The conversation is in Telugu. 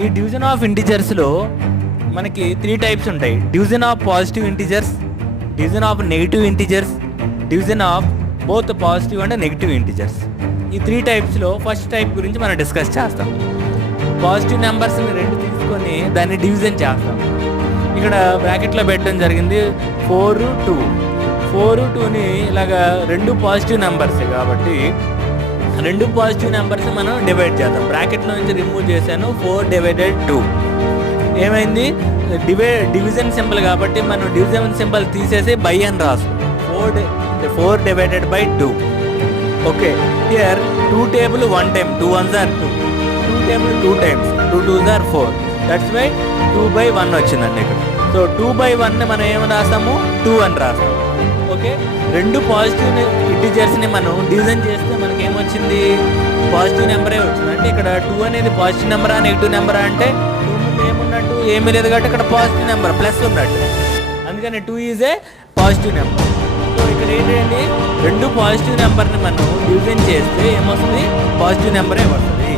ఈ డివిజన్ ఆఫ్ ఇంటిజర్స్లో మనకి 3 టైప్స్ ఉంటాయి. Division of positive integers, division of negative integers, division of both positive and negative integers. ఈ 3 టైప్స్లో ఫస్ట్ టైప్ గురించి మనం డిస్కస్ చేస్తాం. పాజిటివ్ నెంబర్స్ని 2 తీసుకొని దాన్ని డివిజన్ చేస్తాం. ఇక్కడ బ్రాకెట్లో పెట్టడం జరిగింది 4, 2. 4, 2ని ఇలాగా 2 పాజిటివ్ నెంబర్సే కాబట్టి 2 పాజిటివ్ నెంబర్స్ మనం డివైడ్ చేద్దాం. బ్రాకెట్లో నుంచి రిమూవ్ చేశాను. 4/2 ఏమైంది? డివిజన్ సింబల్ కాబట్టి మనం డివిజన్ సింబల్ తీసేసి బై అని రాస్తాం. 4/2. Okay, here 2 table 1 time, 2 ones are 2. 2 table 2 times, 2 2s are 4. That's why 2/1 వచ్చిందండి ఇక్కడ. సో 2/1ని మనం ఏమి రాస్తాము? 2 అని రాస్తాము. ఓకే, 2 పాజిటివ్ ఇంటిజర్స్ని మనం డివిజన్ చేస్తే మనకి ఏమొచ్చింది? పాజిటివ్ నెంబరే వచ్చింది. అంటే ఇక్కడ 2 అనేది పాజిటివ్ నెంబరా నెగిటివ్ నెంబరా అంటే 2 ముందు ఏమున్నట్టు? ఏమీ లేదు కాబట్టి ఇక్కడ పాజిటివ్ నెంబర్ ప్లస్ ఉన్నట్టు. అందుకని 2 is a positive number. So ఇక్కడ ఏంటండి, 2 పాజిటివ్ నెంబర్ని మనం డివిజన్ చేస్తే ఏమొస్తుంది? పాజిటివ్ నెంబరే వస్తుంది.